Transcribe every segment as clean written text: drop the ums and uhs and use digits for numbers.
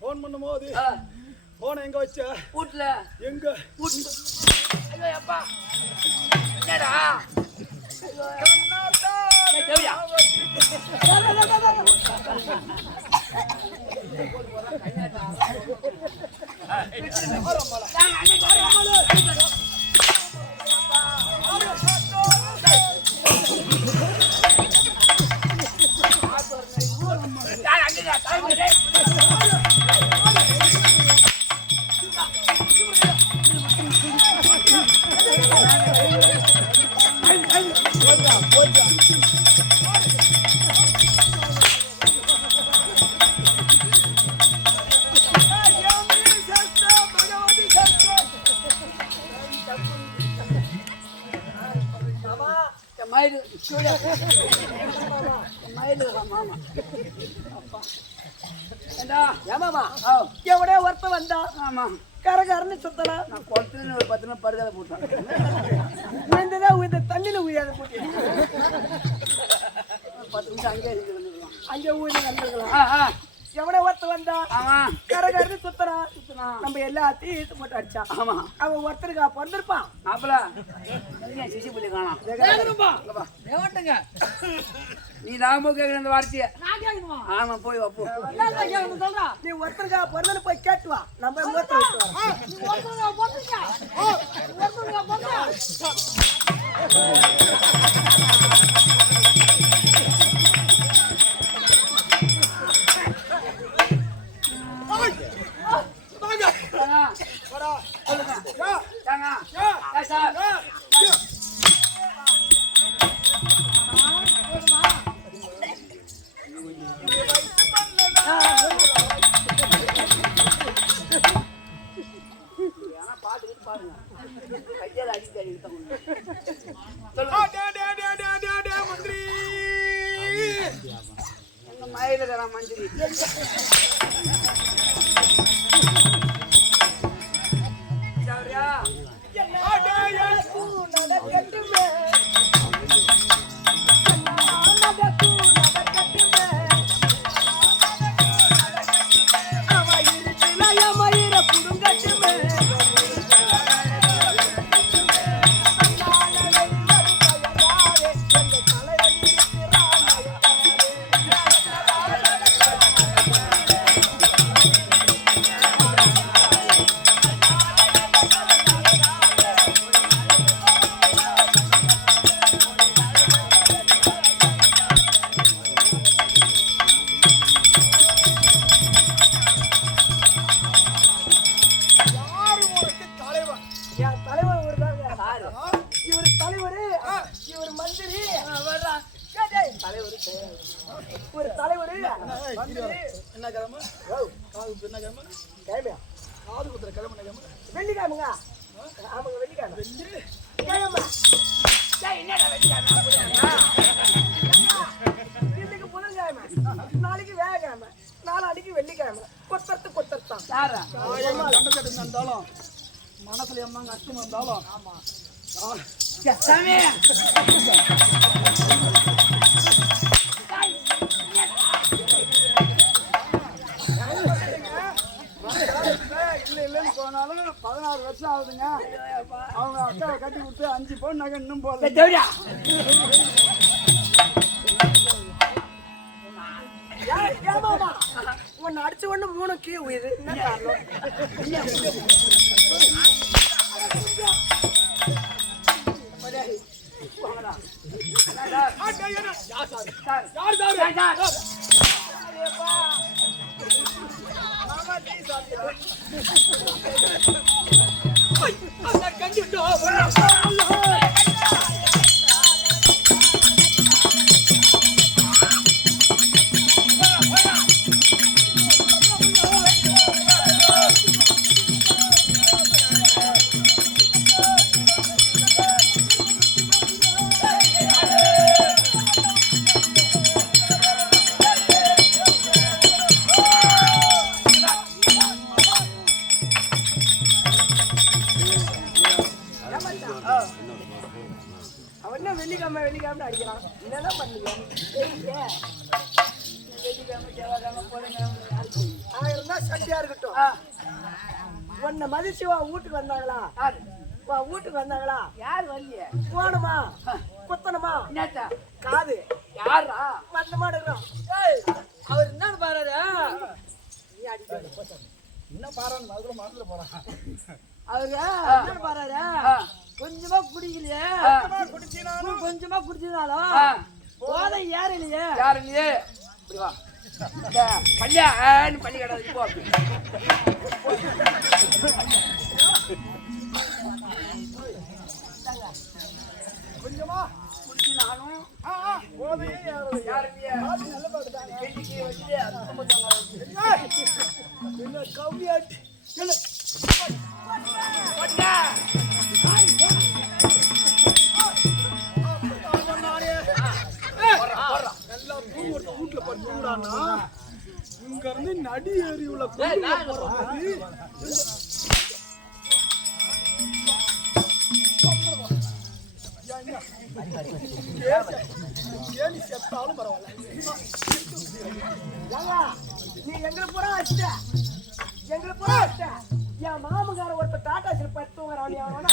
Phone பண்ணும்போது phone எங்க வச்ச? வீட்ல. எங்க? ஐயோ அப்பா என்னடா கண்ணாடா தேவியா கரகரன்னு சுத்தலாம். நான் குளத்துல ஒரு 10 நாள் பருகாத போட்டேன். தண்ணியில உயிராத போட்டேன். 10 நிமிஷம் அங்கே ஊழி வந்துருக்கலாம். எவனே ஒருத்த வந்தா கரகரன்னு சுத்தறான். நம்ம எல்லாத்தையும் இழுத்து போட்டு அடிச்சான். ஆமா அவன் ஒருத்தருக்கு பிறந்திருப்பான். அப்பல சிசி புள்ளி காணாம். நீ நாம கேக்குற அந்த வார்த்தைய ஆமா போய் வப்போ நீ ஒருத்தருக்கா பிறந்தன்னு போய் கேட்டு வா. நம்ம மூத்த விட்டு மந்திரி மயில மந்திரி ஒரு தலைவர் என்ன கிழமை என்ன கிழமை கிழமையா காது குத்துற கிழமை என்ன கிழமை வெள்ளிக்கிழமைங்க ஆமாங்க வெள்ளிக்கிழமை வெள்ளிக்கிழமை இன்னைக்கு புதன்கிழமை நாளைக்கு வேகக்கிழமை நாளாடிக்கு வெள்ளிக்கிழமை கொத்தத்து கொத்தத்தான் இருந்தாலும் மனசுல எம்மா கஷ்டம் வந்தாலும் ஆமா இல்லைன்னு போனாலும் 16 வருஷம் ஆகுதுங்க. அவங்க அக்காவை கட்டி கொடுத்து 5 பவுன் நகை இன்னும் போல உன்னை அடிச்ச ஒண்ணு 3 கீ உயிர் என்ன காரணம்? வெள்ளிக்கிழமை அடிக்கிறான். என்னதான் பண்ணுங்க? சட்டியா இருக்கட்டும். உன்னை மதிச்சு வீட்டுக்கு வந்தாங்களா? வீட்டுக்கு வந்தாங்களா? யார் வரலையே? போனமா குத்தனமா காது யாரா வந்த மாடு அவர் என்னன்னு பாரு. என்ன பாறான்னு அதுல மறந்துட போறான். அவரு என்ன பாரு கொஞ்சமா குடிக்கலையே கொஞ்சமா குடிச்சதாலும் போதை யாரிலையே யாரிலையே பள்ளியா பள்ளி கிடையாது போ கொஞ்சமா குடிச்சு நானும் போதையே யாரிலையே நல்ல பாட்டுதாங்க என்ன கம்மியாட்டு வீட்டுல படுத்துடானா இங்க இருந்து நடி ஏறி உள்ள கேலி செத்தாலும் பரவாயில்ல. நீ எங்களை பூரா வச்சிட்ட எங்களை பூரா வச்சிட்ட. என் மாமகார ஒருத்தர் டாடா சில பத்துவங்கிறான்.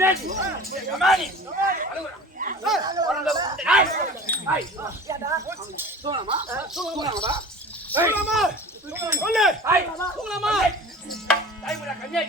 கண்ணாடி கமானி தூங்கலாமா தூங்கலாமாடா தூங்கலாமா சொல்லு ஹாய் தூங்கலாமா டைம்டா கண்ணாடி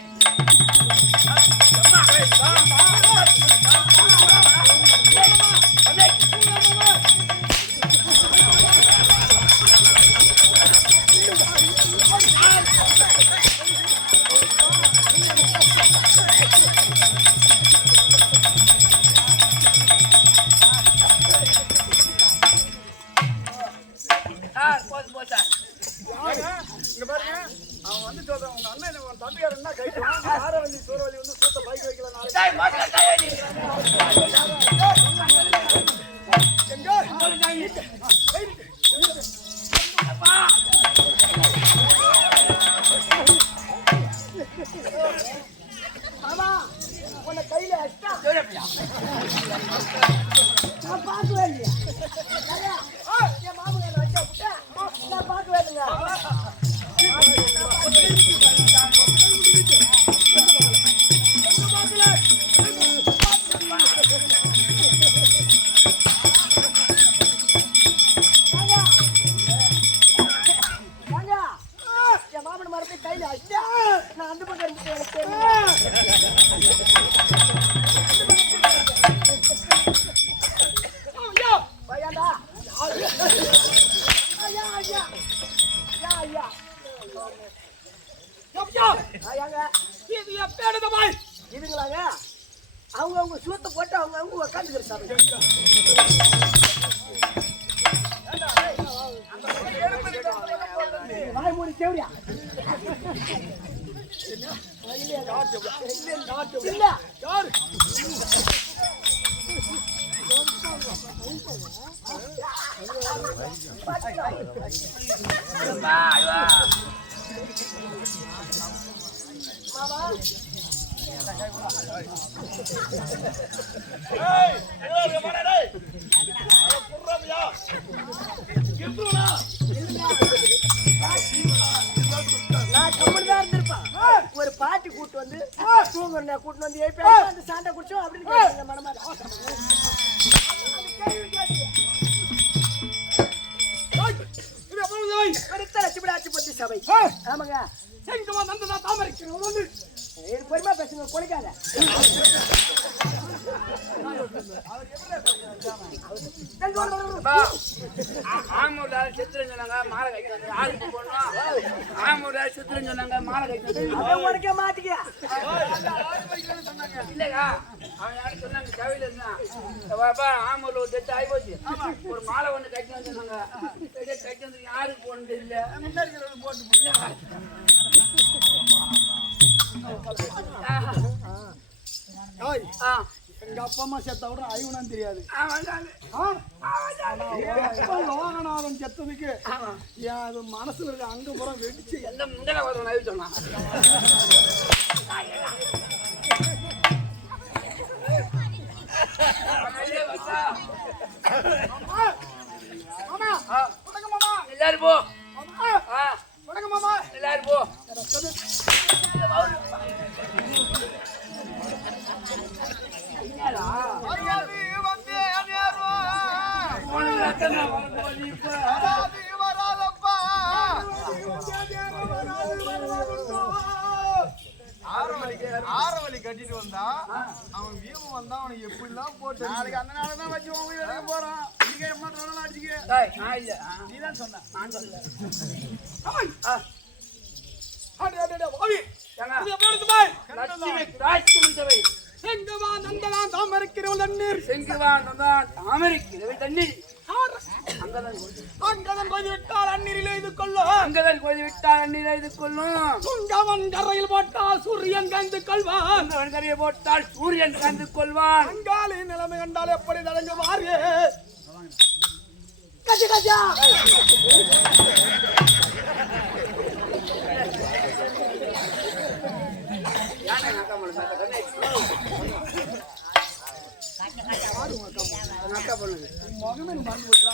இதுங்களாங்க அவங்க சூத்த போட்டு அவங்க உட்காந்துக்கிற வாய் மூடி தேவையா ஒரு பாட்டி கூட்டு வந்து தூங்க கூட்டு வந்து அந்த சாண்டை குடிச்சோம் அப்படின்னு மனமா சபை ஆமாங்க பொறுமா பேசுங்க கொலைக்காத ஆமூர் சித்திரம் சொன்னாங்க மாலை கைக்கு ஆளுக்கு போடணும் ஆமூர் சித்திரம் சொன்னாங்க மாலை கைக்கு உனக்கே மாட்டிக்க இல்லையா அவன் யாரும் சொன்னாங்க கவில இருந்தான் ஆமூர்ல ஒரு டெட் ஆகி போச்சு ஒரு மாலை ஒண்ணு கைக்கு சொன்னாங்க கைக்கு வந்து யாருக்கு போனது இல்லை எங்க அப்பா அம்மா செத்த விட ஐவனான்னு தெரியாது லோகநாதன் செத்ததுக்கு அது மனசுல இருக்க அங்க புறம் வெடிச்சு எந்த முண்டல வரணும் சொன்னான் எல்லாரும் போ மாமா எல்லாரும் போ ஆரவலி கட்டிட்டு வந்தா அவன் வீமம் வந்தா அவனுக்கு எப்படிலாம் போட்டு நாளைக்கு அந்த நாள் வச்சு எடுக்க போறான் நீங்க என்ன அடிச்சுக்க நீதான் சொன்ன நான் சொல்லல செங்குவான் நந்தலான் தாமரைக்கிறவள் தண்ணீர் செங்குவான் நந்தான் தாமரைக்கிறவள் தண்ணீர் அங்கதன் கொதிவிட்டால் அந்நீரில் இது கொள்ளும் அங்கதன் கொதிவிட்டால் அந்நீரை இது கொள்ளும் துங்கவன் கரையில் போட்டால் சூரியன் கந்து கொள்வான் கரையை போட்டால் சூரியன் கந்து கொள்வான் அங்காளின் நிலைமை கண்டால் எப்படி நடங்குவாரு கஜா கஜா மகமே மறந்து போச்சா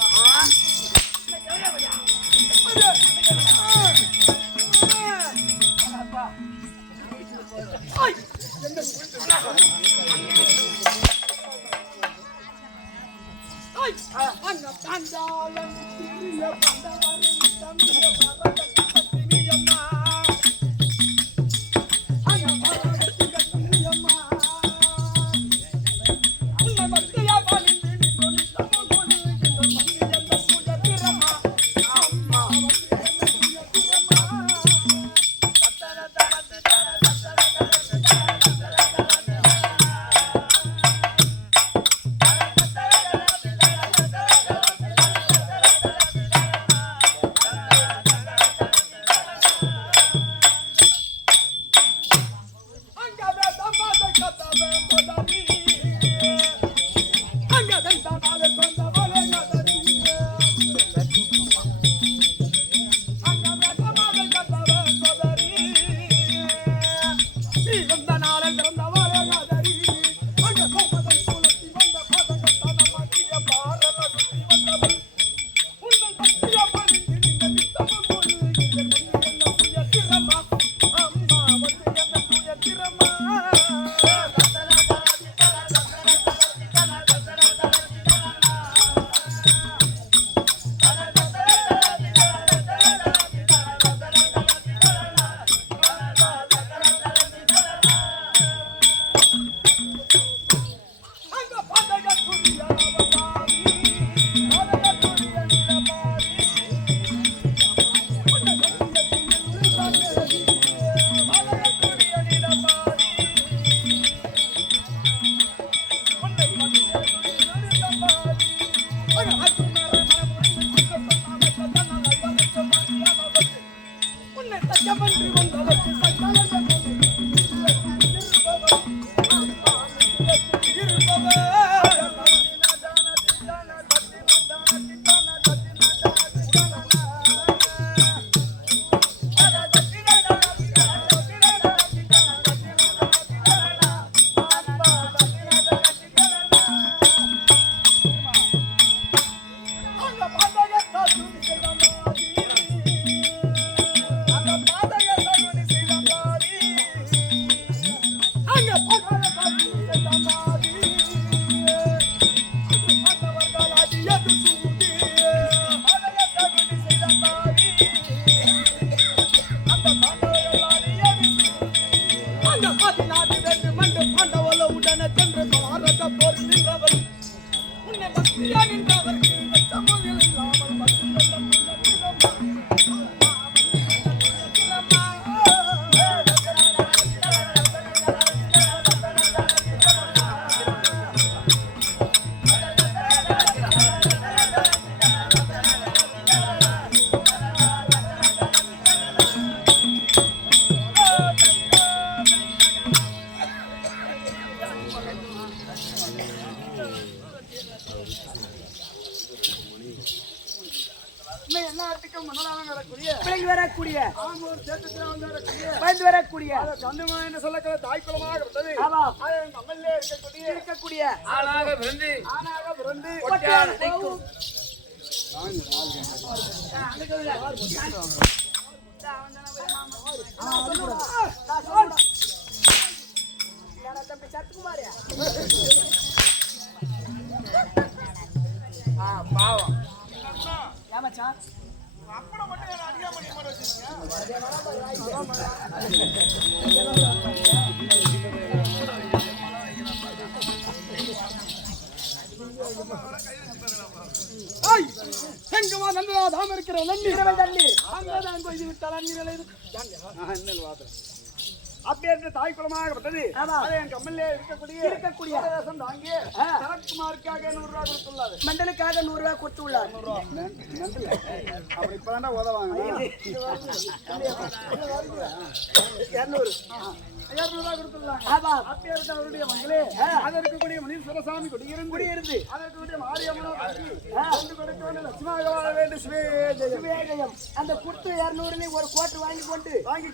இருக்கக்கூடிய ஆளாக பிறந்து பாவம் அப்பட மட்டும் அதிகமா நீ மாதிரி வச்சிருக்கீங்க. செங்கமா நந்தா தாம இருக்கிற நன்னீர் அங்கதான் கொய்து விட்டால் அந்நிலை அப்படியே தாய் குளமாகப்பட்டது. என் கம்மல்லே இருக்கக்கூடிய தேசம் தாங்கி சரத்குமாருக்காக 100 ரூபாய் கொடுத்துள்ளார். மண்டலுக்காக 100 ரூபாய் கொடுத்துள்ளார். அப்படி இப்பதான்டா உதவாங்க 200 ரூபாய் கொடுத்துள்ளாங்க. அப்படியே அவருடைய மங்களே அது இருக்கக்கூடிய மணீஸ்வரசாமி குடியிருந்து அதற்குரிய மாரியம்மன் கொடுக்க லட்சுமாக வேண்டும். சிவேஜயம் அந்த குடுத்து 200 ஒரு கோட்டு வாங்கி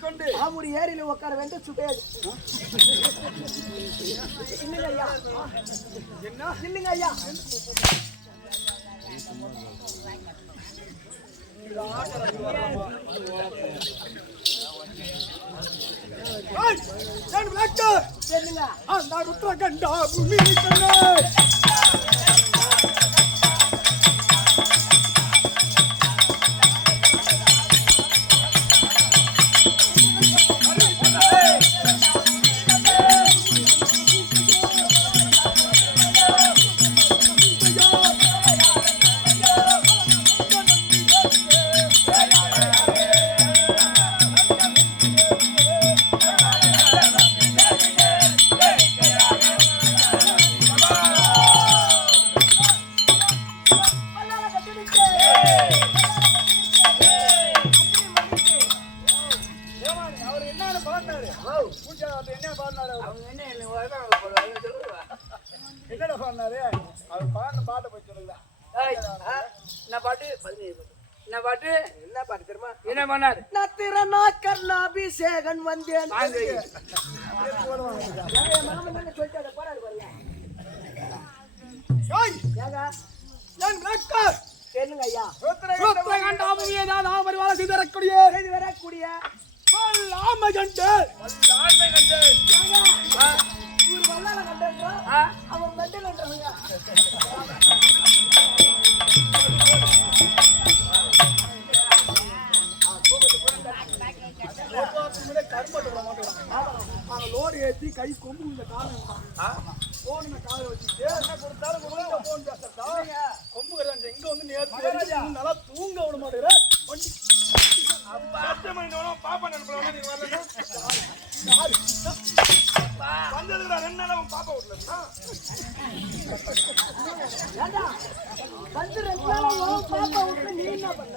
கொண்டு ஒரு ஏரியில உட்கார வேண்டும். இல்லைங்க ஐயா, என்ன இல்லைங்க ஐயா, என்னங்க அந்த ருத்ரகண்டா பூமி கண்ணே என்னடா பண்ணாரு அவர் பாட்டு பாட்ட போய் சொல்லுங்க என்ன பாட்டு என்ன பாட்டு என்ன பாட்டு தெரியுமா என்ன பண்ணாரு நத்திரனா கர்ணாபிஷேகன் வந்தேன் சொல்லிட்டு போறாரு பாருங்க என்னங்க ஐயா வரக்கூடிய அவன் மெண்டல் லோடு ஏற்றி கை கொம்பு இந்த காலம் போன் காலை வச்சுட்டு என்ன கொடுத்தாலும் போன் பேசுறதா கொம்பு கட்டாங்க எங்க வந்து நேரத்து நல்லா தூங்க விட மாட்டேங்கிற பாப்பா வந்ததுல 2 நாள் அவன் பாப்பா விடல வந்து 2 நாள் பாப்பா விட்டு நீ என்ன பண்ண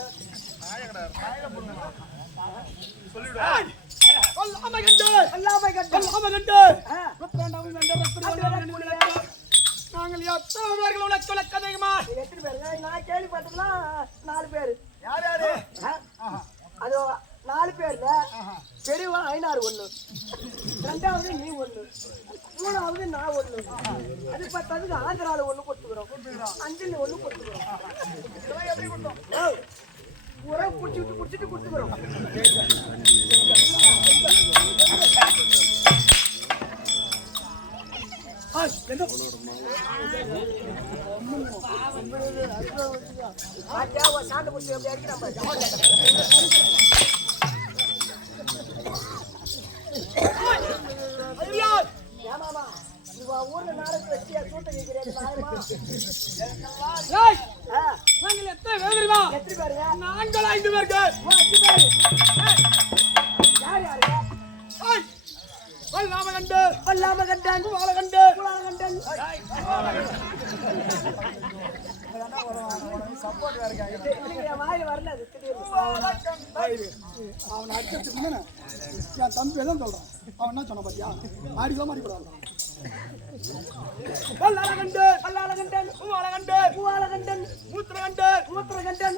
நாங்கள் எத்தனை பேர்கள் உனக்கு கதைமா எத்தனை பேருங்க நான் கேள்விப்பட்டதுலாம் 4 பேர் யார் யாரு அது 4 பேர்ல பெரியவா ஐநாறு 1 2வது நீ 1 3வது நான் 1 அது பத்தாதுக்கு ஆந்திரால 1 கொடுத்துக்கிறோம் 5ல 1 கொடுத்துக்கிறோம் எப்படி கொடுத்தோம் பூரா குடிச்சிட்டு கொடுத்துக்கிறோம் சாண்டை குடிச்சு எப்படி அடிக்கிறான் ஏமாமா ஊர்ல நாளைக்கு வச்சியா சூட்ட கேட்கிறேன் நாங்கள் எத்தனை பேருமா எத்தனை பேருங்க நாங்கள் 5 பேர்கள் 5 பேர் யார் யாருங்க வல்லாமகண்டன் பூவாலகண்டன் சப்போர்ட் வேற வாயில வரல அது அவன் அடிச்சதுக்கு முன்ன என் தம்பி தான் சொல்றான் அவன் என்ன சொன்ன பாத்தியா ஆடிதான் மாறி போறான் வல்லாலகண்டன் பூவாலகண்டன் மூத்திரகண்டன்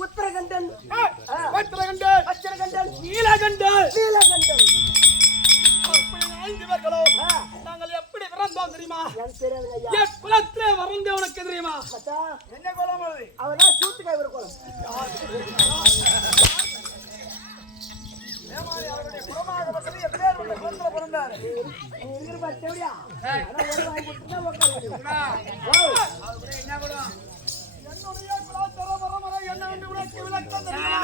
உத்தரகண்டன் அச்சரகண்டன் நீலகண்டன் 5 பேர்களோ நாங்கள் எப்படி பிறந்தோம் தெரியுமா எனக்கு தெரியாதுங்க ஐயா என் குலத்திலே வறந்த உனக்கு தெரியுமா என்ன குலம் அது அவதான் சூட்டுக்காய் ஒரு குலம் அவருடைய குலமாக பசங்க எப்பேர் உள்ள குலத்துல பிறந்தாரு இருக்கிற பாரு தேவையா ஒரு வாங்கி கொடுத்தா உட்காருங்க என்ன குலம் என்னுடைய குலத்தர பரமரை என்ன என்று உனக்கு விளக்கம் தெரியுமா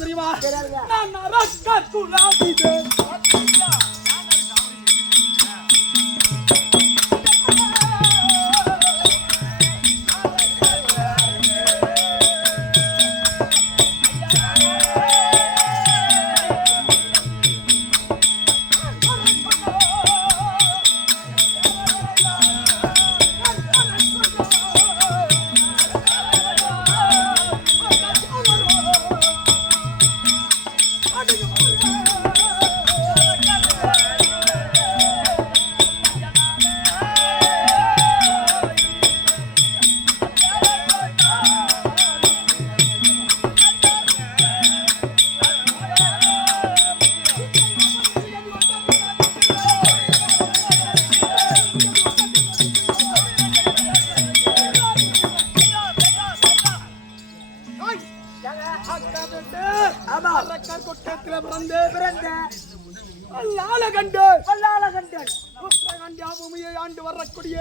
தெரியுமா நான் வல்லகண்டன் உத்தரகண்ட பூமியை ஆண்டு வரக்கூடிய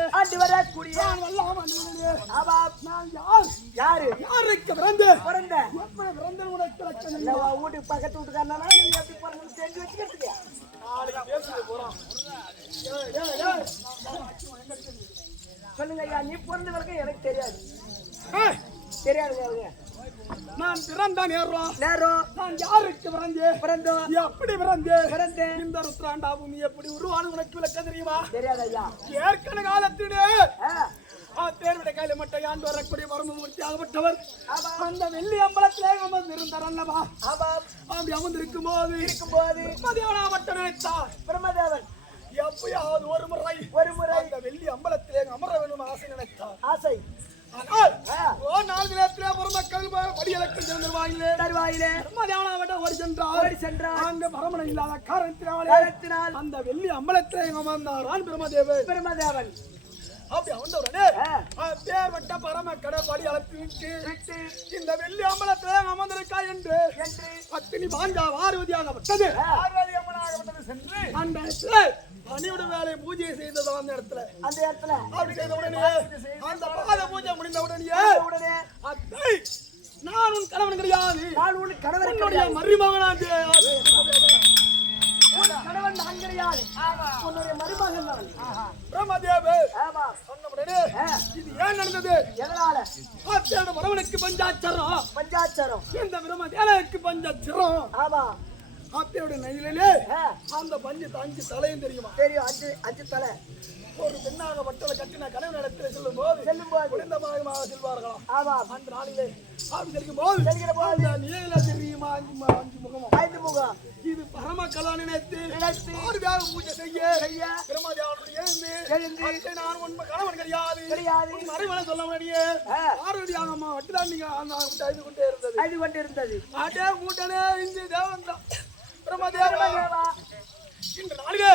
நான் வல்லாமன் ஆமாம். நான் யாரு யாருக்கு பிறந்த எப்படி பிறந்த உனக்கு வீட்டுக்கு பக்கத்து வீட்டுக்காரனா நீங்க எப்படி பிறந்து தெரிஞ்சு வச்சுக்கிறதுக்கு நாளைக்கு பேசிட்டு போறோம். சொல்லுங்க ஐயா, நீ பிறந்த வரைக்கும் எனக்கு தெரியாது. ஏய், தெரியாது. நான் பிறந்த நேரம் நான் யாருக்கு பிறந்தோம் எப்படி பிறந்தேன் இந்த ருத்ராண்டா பூமி எப்படி உருவானு உனக்கு விளக்க தெரியுமா? தெரியாது ஐயா. ஏற்கனவே காலத்திலே தேர்விட கையில மட்டும் ஆண்டு வரக்கூடிய பரமமூர்த்தி ஆகப்பட்டவர் அந்த வெள்ளி அம்பலத்திலே அமர்ந்திருந்தார் அல்லவா? அப்படி அமர்ந்திருக்கும் போது மதியானவட்ட நினைத்தார் பிரம்மதேவன் எப்பயாவது ஒரு முறை அந்த வெள்ளி அம்பலத்திலே அமர வேணும் ஆசை நினைத்தார். ஆசை நாலு நேரத்திலே பொருமக்கள் படியலக்கு தருவாயிலே ஓடி சென்றார். அங்க பரமனை இல்லாத காரணத்தினால் அந்த வெள்ளி அம்பலத்திலே அமர்ந்தாரான் பிரம்மதேவன். அப்படி அமர்ந்தவுடனே தேவட்ட பரமக்கடை படி அளத்து விட்டு இந்த வெள்ளி அம்பலத்திலே அமர்ந்திருக்கா என்று பத்தினி பாஞ்சா பார்வதியாகப்பட்டது சென்று அந்த இடத்துல பணியோட வேலை பூஜை செய்தது அந்த இடத்துல அப்படி செய்த உடனே அந்த பாத பூஜை முடிந்த உடனே அத்தை நான் உன் கணவன் கிடையாது, உன்னுடைய மருமகனாக கணவன் நான் கிடையாது, உன்னுடைய மருமகன் நான். பிரம்மதேவன் சொன்ன உடனே இது ஏன் நடந்தது? எதனால? ஆத்தியோட மரவனுக்கு பஞ்சாச்சரம் இந்த பிரம்மதேவனுக்கு பஞ்சாச்சரம். ஆமா. ஆத்தியோட நெயிலே அந்த பஞ்சு 5 தலையும் தெரியுமா? தெரியும். 5 தலை. ஒரு பெண்ணாக பட்டலை கட்டின கனவு நடத்தில் செல்லும் போது குறைந்தமாக செல்வார்களாம். ஆமா. அந்த நாளிலே அப்படி செல்கிற போது நீல தெரியுமா 5 முகம். இது பரம கலா நினைத்து ஒரு வேக பூஜை செய்ய பிரம்மதேவனுடைய எழுந்து நான் உன் கணவன் கிடையாது, மறைமலை சொல்ல முடியே பார்வதியாக அம்மா வட்டுதான் நீங்க அழுது கொண்டே இருந்தது. அதே கூட்டனே இந்த தேவன் தான் பிரம்மதேவா. இந்த நாளிலே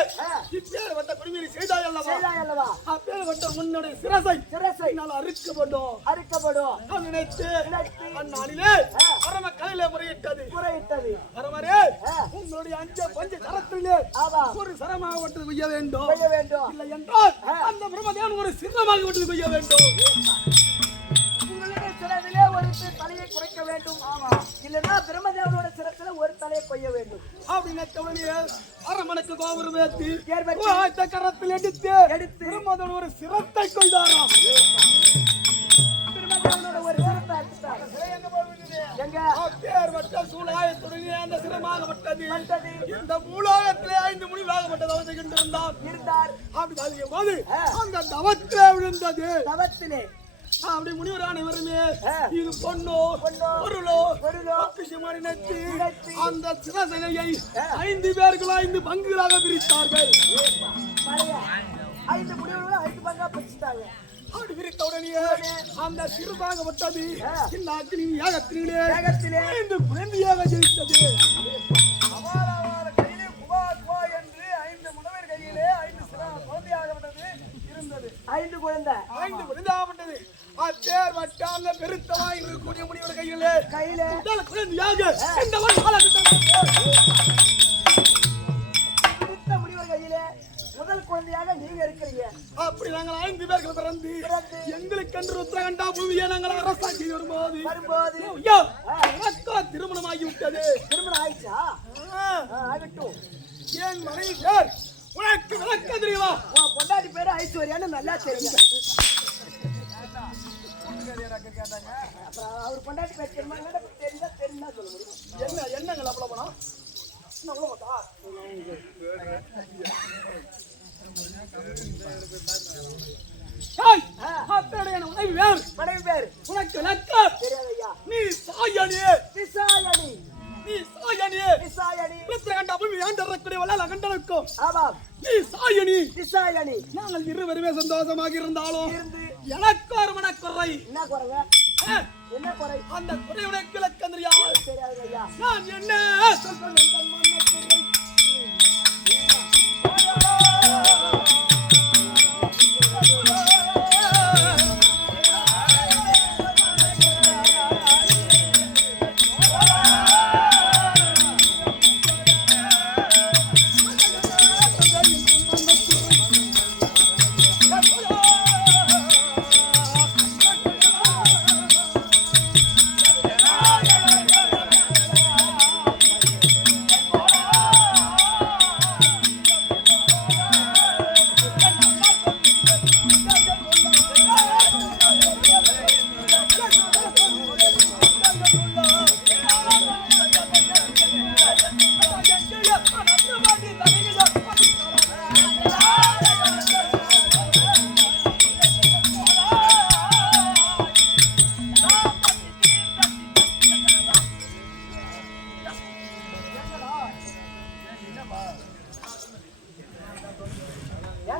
இப்பேர் வட்ட குடிமீறி செய்தாய் அல்லவா? அப்பேர் வட்ட உன்னுடைய சிரசை நான் அறுக்கப்படும் நினைத்து அந்நாளிலே பரம கலையிலே முறையிட்டது. பரமரே உங்களுடைய 5 பஞ்ச சரத்திலே ஒரு சரமாக விட்டு கொய்ய வேண்டும், இல்லை என்றால் அந்த பிரம்மதேவன் ஒரு சிரமாக விட்டு கொய்ய வேண்டும். சிறவிலே ஒரு தலையை குறைக்க வேண்டும், இல்லைன்னா பிரம்மதேவனோட சிரத்துல ஒரு தலையை கொய்ய வேண்டும். அப்படின்னு அரமனுக்கு கோபுரம் ஏற்றி கரத்தில் எடுத்து பிரம்மதேவன் ஒரு சிரத்தை கொய்தாராம். பிரம்மதேவனோட ஒரு சிரத்தை அடித்தார். அந்த சிரமாகப்பட்டது இந்த மூலோகத்திலே 5 முடிவாகப்பட்டது அவன் இருந்தார். அப்படி போது அந்த தவத்திலே விழுந்தது. அப்படி முனிவர் அனைவருமே இது பொண்ணோ பொருளோ பொக்கிஷமாடி நினைத்து அந்த சிரசையை 5 பேர்கள் 5 பங்குகளாக பிரித்தார்கள். 5 முடிவுகளை 5 பங்கா பிரிச்சுட்டாங்க. அப்படி பிரித்த உடனே அந்த சிறுபாகப்பட்டது இந்த அக்னி யாகத்திலே 5 குழந்தையாக ஜெயித்தது. என்று 5 முனவர் கையிலே 5 குழந்தையாகப்பட்டது இருந்தது. 5 குழந்தையாகப்பட்டது. அச்சேர் வட்டால பெருத்தவாய் இருக்கக்கூடிய முனிவர் கையிலே குழந்தையாக இந்த முனிவர் கையிலே முதல் குழந்தையாக நீங்க இருக்கிறீங்க. அப்படி நாங்கள் 5 பேர்கள் பிறந்து எங்களுக்கென்று உத்தரகண்டா பூமியை நாங்கள் அரசாட்சி வரும்போது திருமணமாகி விட்டது. திருமணம் ஆயிடுச்சா? ஆகட்டும். என் மனைவி பேர் உனக்கு விளக்க தெரியுமா? பொண்டாட்டி பேரு ஐஸ்வர்யான்னு நல்லா தெரியும். அவர் பொண்டாட்டி பேர் தெரியுமா? தெரியுமா சொல்ல முடியும். என்னங்கள் அவ்வளவு போனா மனைவி பேர் உனக்கு விளக்க தெரியாதையா? நீ சாயணி நாங்கள் இருவருமே சந்தோஷமாக இருந்தாலும் எனக்கு ஒரு மனக்குறை. என்ன குறை? அந்த குறையுடைய கிழக்கந்திரியா நான் என்ன சொல்றேன்?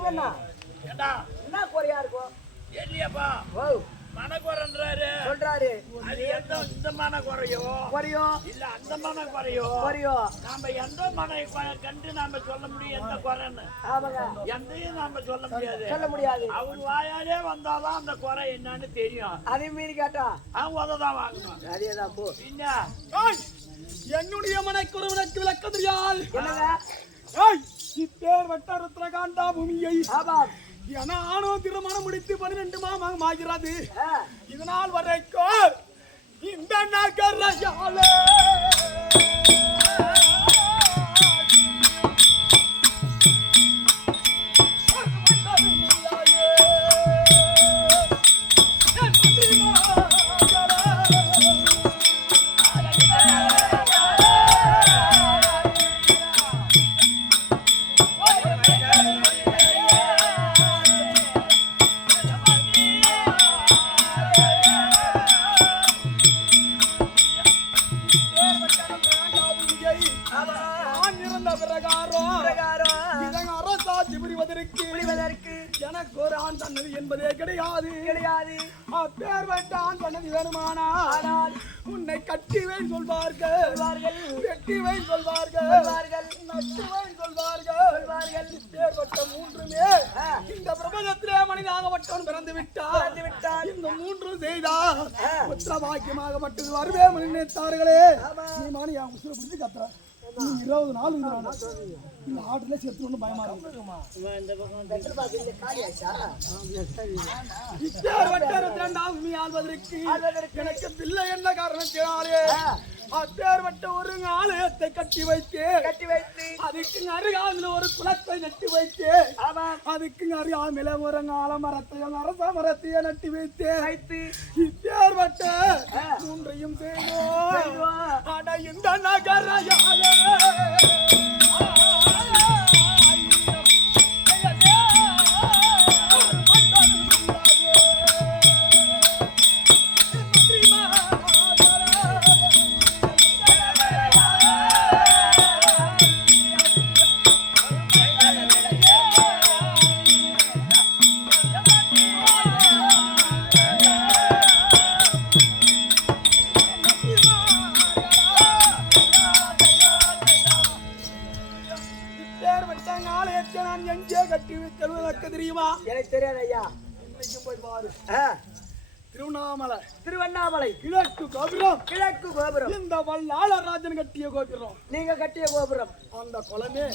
சொல்லுங்க அண்ணா. ஏண்டா என்ன குறையா இருக்கும்? ஏடியப்பா ஓ மனக்குறன்றாரு சொல்றாரு. அது எந்த இந்த மன குறையோ இல்ல அந்த மன குறையோ நாம எந்த மனை கண்டு நாம சொல்ல முடியும் எந்த குறைன்னு. எந்தையும் நாம சொல்ல முடியாது. அவர் வாயாலே வந்தாதான் அந்த குறை என்னன்னு தெரியும். அதே மீறி கேட்டா அவங்க உததான் வாங்கணும். அதேதான் போ. என்னுடைய மனக்குறவனுக்கு விளக்க தெரியாது. என்னங்க இப்பேர் வட்ட ருத்ரகாண்டா பூமியை ஆமாம் நானும் திருமணம் முடித்து 12 மாதம் ஆகிறது. இதனால் வரைக்கும் இந்த நகரையாலே எனக்கு ஒரு ஆண் தன்னது என்பதே கிடையாது. அப்பேர் வைத்த ஆண் தன்னது வேணுமானால் உன்னை கட்டிவேன் சொல்வார்கள், வெட்டிவேன் சொல்வார்கள், நட்டுவேன் சொல்வார்கள். இப்பேர் வட்ட மூன்றுமே இந்த பிரபஞ்சத்திலே மனிதாகப்பட்டவன் பிறந்து விட்டார். இந்த மூன்றும் செய்தால் உத்தரவாக்கியமாக மட்டும் வருவே நினைத்தார்களே. நீ மாணி என் உசுரை பிடிச்சி கத்துற 20 நாள் இந்த ஆட்டுல செத்து ஒண்ணு பயமா இருக்கு. எனக்கு பிள்ளை என்ன காரணத்தினாலே அப்பேற்பட்ட ஒரு ஆலயத்தை கட்டி வைத்து அதுக்கு அருகாமையில ஒரு குளத்தை நட்டி வைத்து அதுக்கு அருகாமையில ஒரு ஆலமரத்தையும் அரச மரத்தையும் நட்டி வைத்து இப்பேற்பட்ட மூன்றையும் செய்வோம். அட இந்த நகரையாலே தெரியுமா? எனக்கு தெரியாது ஐயா. போய் பாரு. திருவண்ணாமலை கிழக்கு கோபுரம். இந்த வல்லாளராஜன் கட்டிய கோபுரம். நீங்க கட்டிய கோபுரம். அந்த குளமே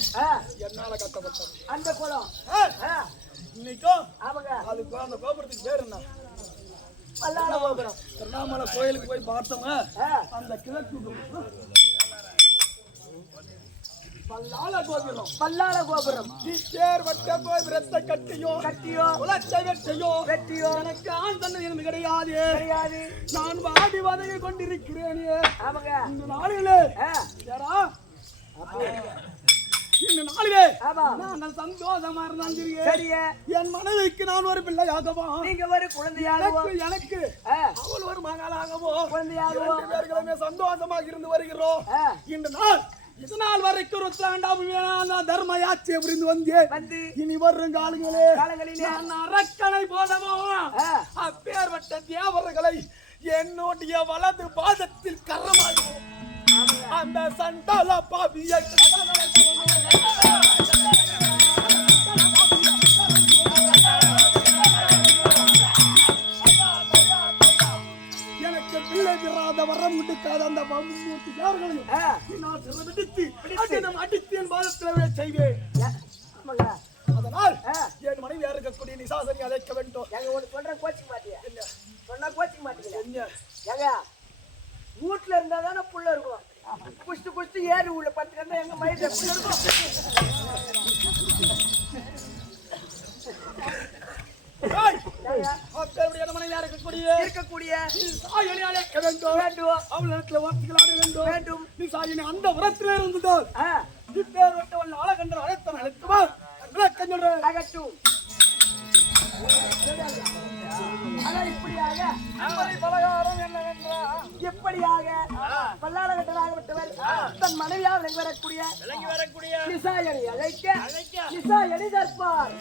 என்னால கட்டப்பட்டது. அந்த குளம் இன்னைக்கும் அதுக்கு அந்த கோபுரத்துக்கு பேர் என்ன? வல்லாள கோபுரம். திருவண்ணாமலை கோயிலுக்கு போய் பார்த்தோங்க. அந்த கிழக்கு பல்லாள கோபுரம். பேர் வட்ட கோபுரத்தை கட்டியோ குலத்தை வெட்டியோ எனக்கு ஆண் தன்னை எனக்கு கிடையாது. நான் வாடி வதங்கி கொண்டிருக்கிறேனே. இந்த நாளிலே நாங்கள் சந்தோஷமா இருந்தாலும் என் மனைவிக்கு நான் ஒரு பிள்ளையாகவோ நீங்க ஒரு குழந்தையாகவோ எனக்கு அவள் ஒரு மகளாகவோ குழந்தையாகவோ பேர்களுமே சந்தோஷமாக இருந்து வருகிறோம். இந்த நாள் இதனால் வரைக்கும் தர்ம யாட்சியை புரிந்து வந்து இனி வரும் காலங்களிலே அரக்கனை போதவோ அப்பேற்பட்ட தேவர்களை என்னுடைய வலது பாதத்தில் கரமாகும். அந்த சண்டால பாவியை எனக்கு பிள்ளை திராத வரம் முடிக்காத அந்த அடித்து என் பாதத்திலே செய்வேன். அதனால் என் மனைவி இருக்கக்கூடிய நிசாசனி அழைக்க வேண்டும். சொல்ற கோச்சிக்க மாட்டியா? சொன்னா கோச்சிக்க மாட்டீங்க. வீட்டுல இருந்தா தானே புள்ள இருக்கும். குஷ்டு ஏறி உள்ள பத்துக்கா எங்க மயில புள்ள இருக்கும். இருக்கக்கூடிய வேண்டும். அந்த உரத்திலே இருந்துதான் இப்பேற்பட்டவன் ஆளகண்டர் அழைத்தன் அழைத்துவார் அகட்டும். எப்படியாக பல்லாளகட்டராகப்பட்டவர் தன் மனைவியாக விளங்கி வரக்கூடிய நிசாயணி அழைக்க நிசாயணி தற்பார்